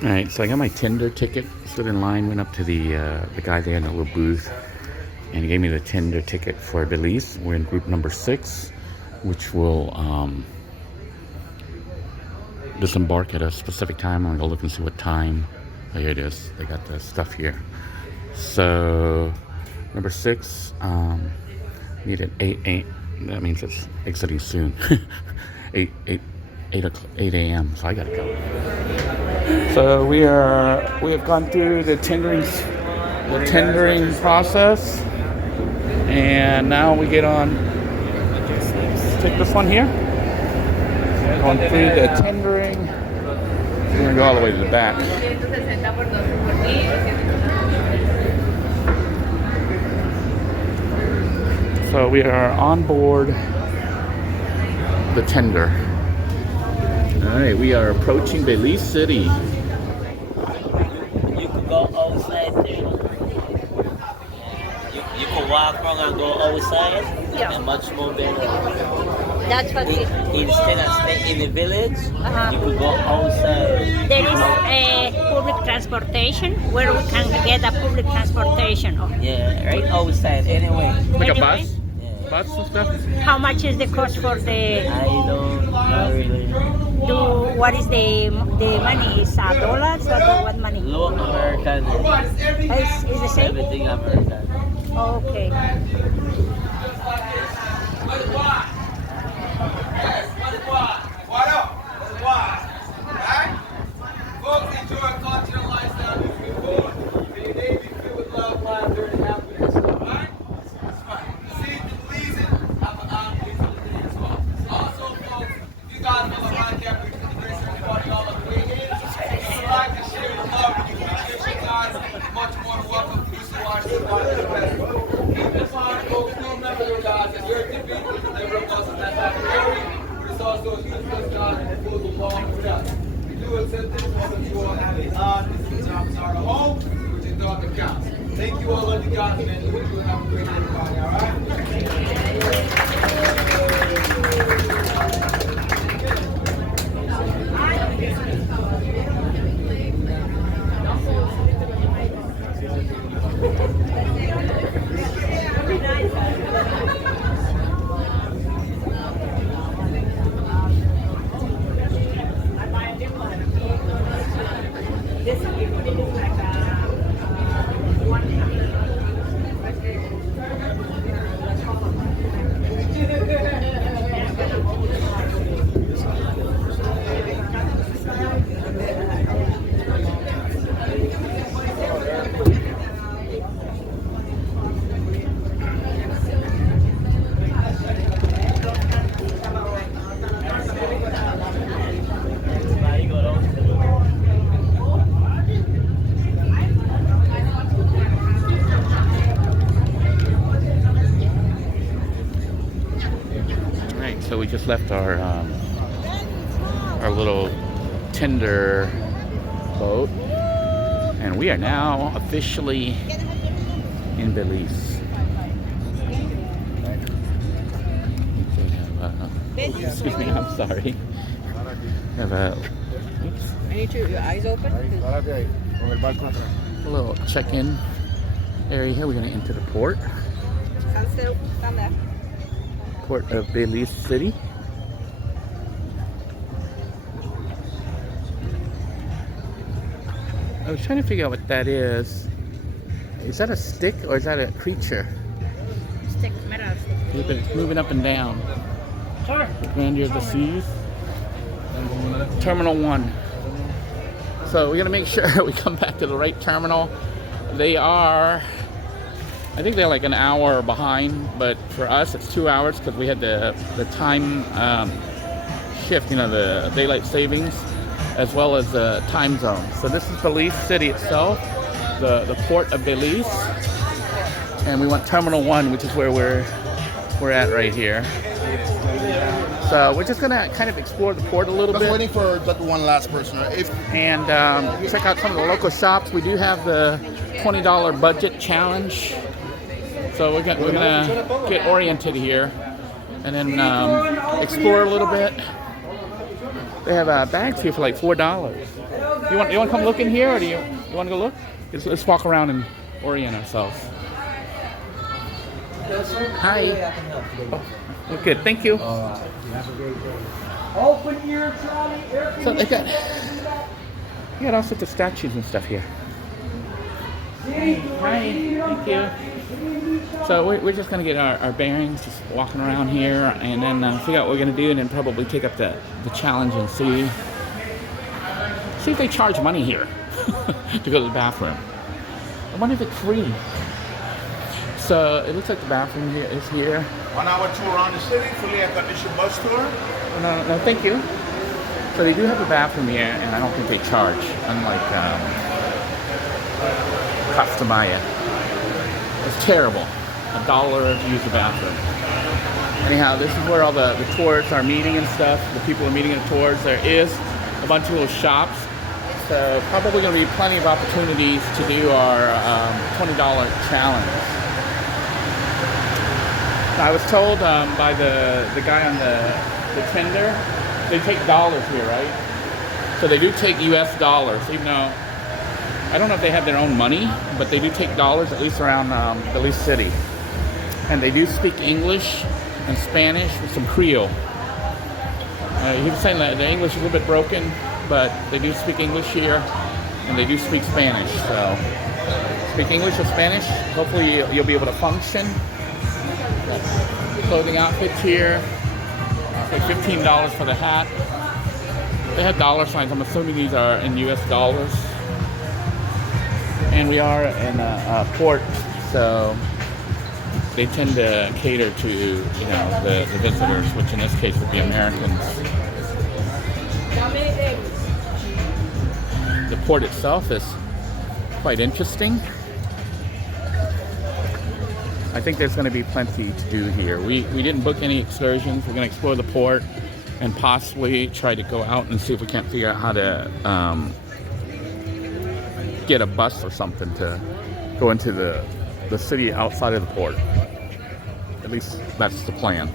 All right, so I got my Tinder ticket. Stood in line, went up to the guy there in the little booth, and he gave me the Tinder ticket for Belize. We're in group number 6, which will disembark at a specific time. I'm gonna go look and see what time. Oh, here it is. They got the stuff here. So number 6, need at 8. That means it's exiting soon. 8 a.m. So I gotta go. So we have gone through the tendering process, and now we get on. Take this one here. Going through the tendering. We're gonna go all the way to the back. So we are on board the tender. All right, we are approaching Belize City. You could go outside there. You could walk around and go outside. Yeah. And much more better. That's what we. Instead of staying in the village, Uh-huh. you could go outside. There is a public transportation where we can get a public transportation. Yeah, right outside anyway. Like a Anyway. bus? Yeah. Bus and stuff? How much is the cost for the? I don't know really. What is the money? Is dollars? What money? Low American. Is the same? Everything American. Okay. Folks, enjoy a cultural lifestyle moving forward. May your day be filled with love, laughter, and happiness. Alright? That's right. See it and please it. Have an beautiful day as well. Also, folks, if you guys have a handicap, we can embrace everybody all the way in. If you like to share your love and you appreciate you guys, much more than welcome to do so. Watch the best. Keep in mind, folks, do remember, guys, that your defeat will never cause us that type of worry, but it's also a huge plus God and it goes along with us. Accept this moment you all have a hard, this is our home, which is all that counts. Thank you all, love you guys, man. You have a great day, everybody, all right? Right, so we just left our little tender boat, and we are now officially in Belize. Excuse me, I'm sorry. We have a I need your eyes open. little check-in area here. We're going to enter the port of Belize City. I was trying to figure out what that is. Is that a stick or is that a creature? Stick metal. It's moving up and down. The grandeur of the seas. Terminal 1. So we're gonna make sure we come back to the right terminal. They are, I think they're like an hour behind, but for us it's 2 hours because we had the time shift, you know, the daylight savings, as well as the time zone. So this is Belize City itself, the port of Belize, and we want Terminal 1, which is where we're at right here. So we're just gonna kind of explore the port a little bit. Just waiting for that one last person. And check out some of the local shops. We do have the $20 budget challenge. So we're gonna get oriented here and then explore a little bit. They have bags here for like $4. You want to come look in here, or do you want to go look? Let's walk around and orient ourselves. Hi. Oh, good. Thank you. Open your trolley. So they got all sorts of statues and stuff here. Hi. Thank you. So we're just going to get our bearings, just walking around here, and then figure out what we're going to do, and then probably take up the challenge and see if they charge money here to go to the bathroom. I wonder if it's free. So it looks like the bathroom here is here. 1 hour tour around the city, fully air conditioned bus tour. No, thank you. So they do have a bathroom here, and I don't think they charge, unlike Costa Maya. It's terrible. $1 to use the bathroom. Anyhow, this is where all the tourists are meeting and stuff. The people are meeting at tours. There is a bunch of little shops. So probably going to be plenty of opportunities to do our $20 challenge. I was told by the guy on the tender, they take dollars here, right? So they do take US dollars, even though I don't know if they have their own money, but they do take dollars, at least around Belize City. And they do speak English and Spanish with some Creole. He was saying that the English is a little bit broken, but they do speak English here, and they do speak Spanish. So speak English or Spanish, hopefully you'll be able to function. Clothing outfits here, like $15 for the hat. They have dollar signs. I'm assuming these are in US dollars. And we are in a port, so they tend to cater to, the visitors, which in this case would be Americans. The port itself is quite interesting. I think there's going to be plenty to do here. We didn't book any excursions. We're going to explore the port and possibly try to go out and see if we can't figure out how to get a bus or something to go into the city outside of the port. At least that's the plan.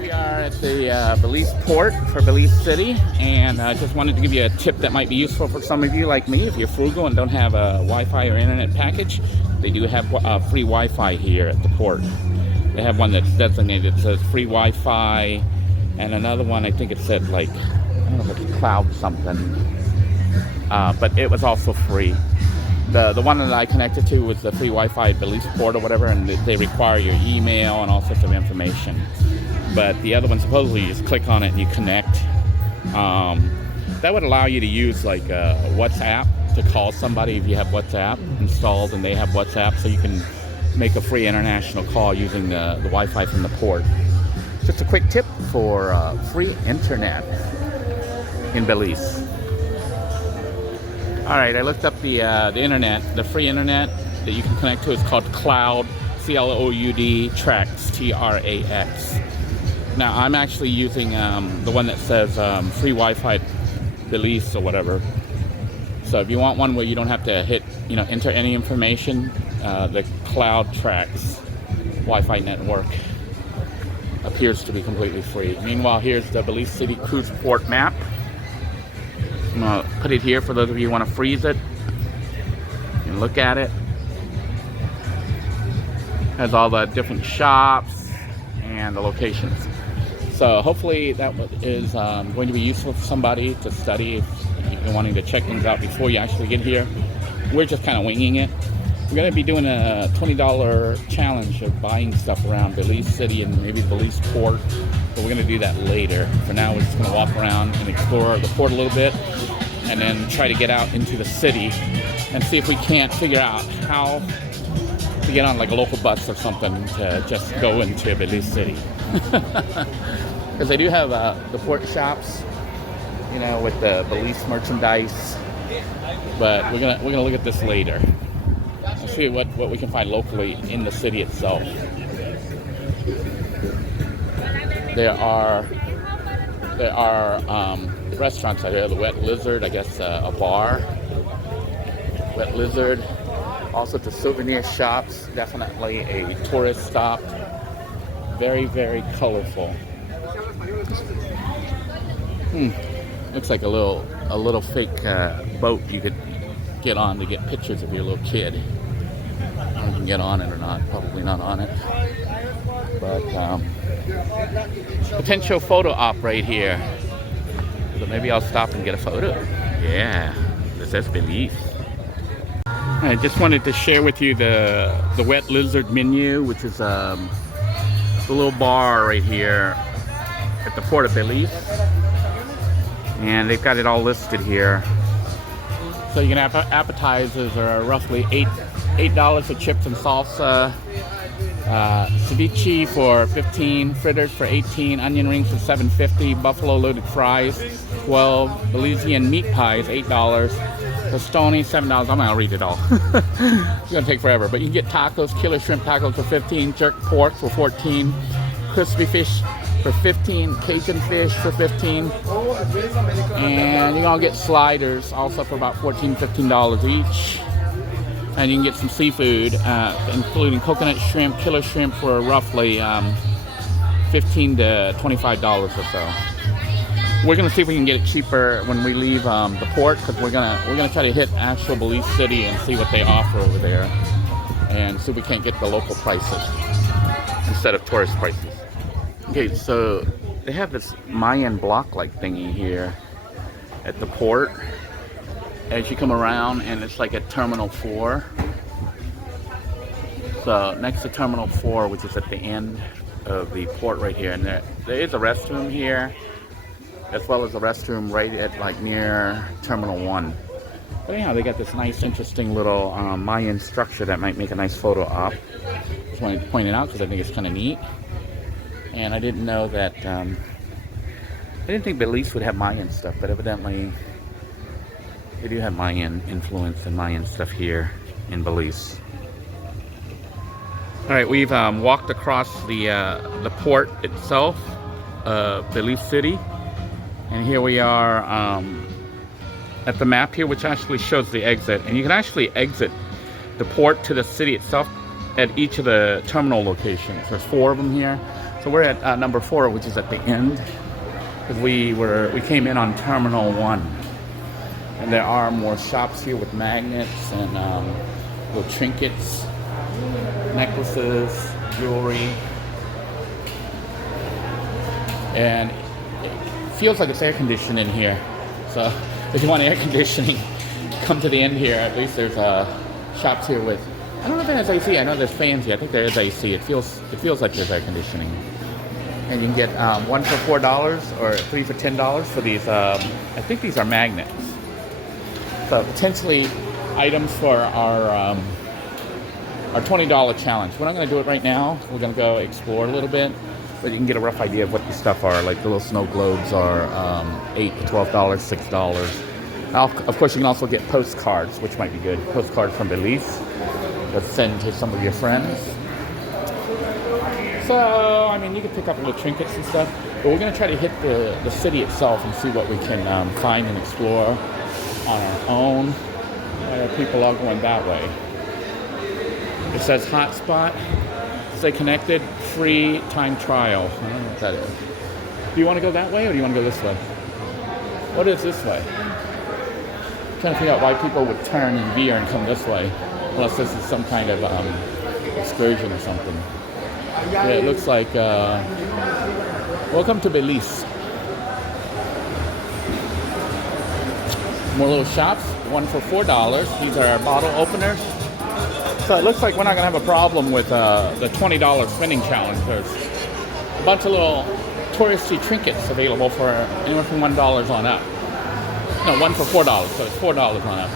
We are at the Belize port for Belize City, and I just wanted to give you a tip that might be useful for some of you like me. If you're frugal and don't have a Wi-Fi or internet package, they do have free Wi-Fi here at the port. They have one that's designated, it says free Wi-Fi, and another one, I think it said like, I don't know if it's cloud something, but it was also free. The one that I connected to was the free Wi-Fi Belize port or whatever, and they require your email and all sorts of information. But the other one, supposedly you just click on it and you connect. That would allow you to use like WhatsApp to call somebody if you have WhatsApp installed and they have WhatsApp, so you can make a free international call using the Wi-Fi from the port. Just a quick tip for free internet in Belize. All right, I looked up the internet. The free internet that you can connect to is called Cloud, C-L-O-U-D, Trax, T-R-A-X. Now, I'm actually using the one that says free Wi-Fi Belize or whatever. So if you want one where you don't have to enter any information, the Cloud Trax Wi-Fi network appears to be completely free. Meanwhile, here's the Belize City cruise port map. I'm going to put it here for those of you who want to freeze it and look at it. Has all the different shops and the locations. So hopefully that is going to be useful for somebody to study if you're wanting to check things out before you actually get here. We're just kind of winging it. We're going to be doing a $20 challenge of buying stuff around Belize City and maybe Belize Port. But we're going to do that later. For now, we're just going to walk around and explore the port a little bit and then try to get out into the city and see if we can't figure out how to get on like a local bus or something to just go into Belize City. Because they do have the port shops, with the Belize merchandise. But we're gonna look at this later. Let's see what we can find locally in the city itself. There are restaurants out here. The Wet Lizard, I guess, a bar. Wet Lizard. Also the souvenir shops. Definitely a tourist stop. Very, very colorful. Looks like a little fake boat you could get on to get pictures of your little kid. I don't know if you can get on it or not. Probably not on it. But potential photo op right here. So maybe I'll stop and get a photo. Yeah, this says Belize. I just wanted to share with you the wet lizard menu, which is the little bar right here at the port of Belize. And they've got it all listed here. So you can have appetizers are roughly $8 for chips and salsa, ceviche for $15, fritters for $18, onion rings for $7.50, buffalo loaded fries $12, Belizean meat pies $8, Tostoni $7. I'm not gonna read it all. It's gonna take forever. But you can get tacos, killer shrimp tacos for $15, jerk pork for $14, crispy fish for $15, Cajun fish for $15, and you're gonna get sliders also for about $14, $15 each. And you can get some seafood, including coconut shrimp, killer shrimp for roughly $15 to $25 or so. We're gonna see if we can get it cheaper when we leave the port, because we're gonna try to hit actual Belize City and see what they offer over there, and see if we can't get the local prices instead of tourist prices. Okay, so they have this Mayan block-like thingy here at the port as you come around, and it's like at Terminal 4. So next to Terminal 4, which is at the end of the port right here, and there is a restroom here, as well as a restroom right at like near Terminal 1. But anyhow, they got this nice, interesting little Mayan structure that might make a nice photo op. Just wanted to point it out because I think it's kind of neat. And I didn't know that, I didn't think Belize would have Mayan stuff, but evidently they do have Mayan influence and Mayan stuff here in Belize. All right, we've walked across the port itself, Belize City, and here we are at the map here, which actually shows the exit, and you can actually exit the port to the city itself at each of the terminal locations. There's 4 of them here. So we're at number 4, which is at the end, because we came in on Terminal 1, and there are more shops here with magnets and little trinkets, necklaces, jewelry, and it feels like it's air conditioned in here. So if you want air conditioning, come to the end here. At least there's shops here with, I don't know if it has AC. I know there's fans here. I think there is AC. It feels like there's air conditioning. And you can get 1 for $4 or 3 for $10 for these. I think these are magnets. So potentially items for our $20 challenge. We're not going to do it right now. We're going to go explore a little bit, but you can get a rough idea of what these stuff are. Like the little snow globes are $8 to $12, $6. Of course, you can also get postcards, which might be good. Postcards from Belize. Let's send to some of your friends. So, I mean, you can pick up little trinkets and stuff, but we're going to try to hit the city itself and see what we can find and explore on our own. People are going that way. It says hotspot, stay connected, free time trial. I don't know what that is. Do you want to go that way or do you want to go this way? What is this way? I'm trying to figure out why people would turn and veer and come this way, unless this is some kind of excursion or something. Yeah, it looks like, welcome to Belize. More little shops, 1 for $4. These are our bottle openers. So it looks like we're not gonna have a problem with the $20 spending challenge. There's a bunch of little touristy trinkets available for anywhere from $1 on up. No, 1 for $4, so it's $4 on up.